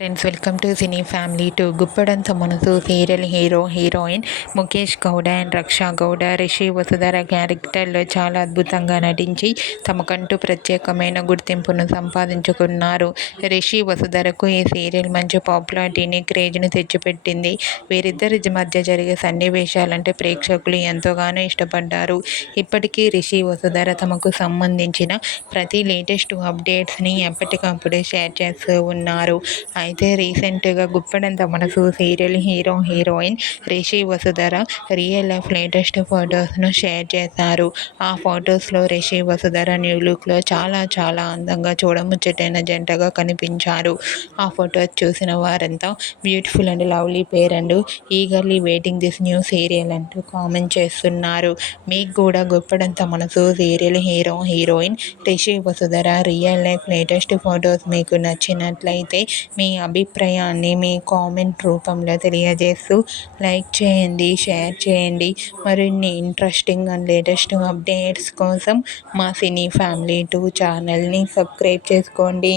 Friends, welcome to cine family to Guppedantha Manasu serial heroine Mukesh Gowda and Raksha Gowda Rishi Vasudhara క్యారెక్టర్లో చాలా అద్భుతంగా నటించి తమకంటూ ప్రత్యేకమైన గుర్తింపును సంపాదించుకున్నారు. రిషి వసుధరకు ఈ సీరియల్ మంచి పాపులారిటీని, క్రేజ్ను తెచ్చిపెట్టింది. వీరిద్దరి మధ్య జరిగే సన్నివేశాలంటే ప్రేక్షకులు ఎంతోగానో ఇష్టపడ్డారు. ఇప్పటికీ రిషి వసుధర తమకు సంబంధించిన ప్రతి లేటెస్ట్ అప్డేట్స్ని ఎప్పటికప్పుడు షేర్ చేస్తూ ఉన్నారు. అయితే రీసెంట్గా Guppedantha Manasu serial heroine Rishi Vasudhara real life latest ఫొటోస్ను షేర్ చేశారు. ఆ ఫొటోస్లో రిషి వసుధర న్యూ లుక్లో చాలా అందంగా చూడముచ్చటైన జంటగా కనిపించారు. ఆ ఫొటోస్ చూసిన వారంతా beautiful and lovely pair and eagerly waiting this new serial అంటూ కామెంట్ చేస్తున్నారు. మీకు కూడా Guppedantha Manasu serial heroine Rishi Vasudhara real life latest photos మీకు నచ్చినట్లయితే మీ అభిప్రాయాన్ని మీ కామెంట్ రూపంలో తెలియజేస్తూ లైక్ చేయండి, షేర్ చేయండి. మరిన్ని ఇంట్రెస్టింగ్ అండ్ లేటెస్ట్ అప్డేట్స్ కోసం మా సినీ ఫ్యామిలీ 2 ఛానల్ని సబ్స్క్రైబ్ చేసుకోండి.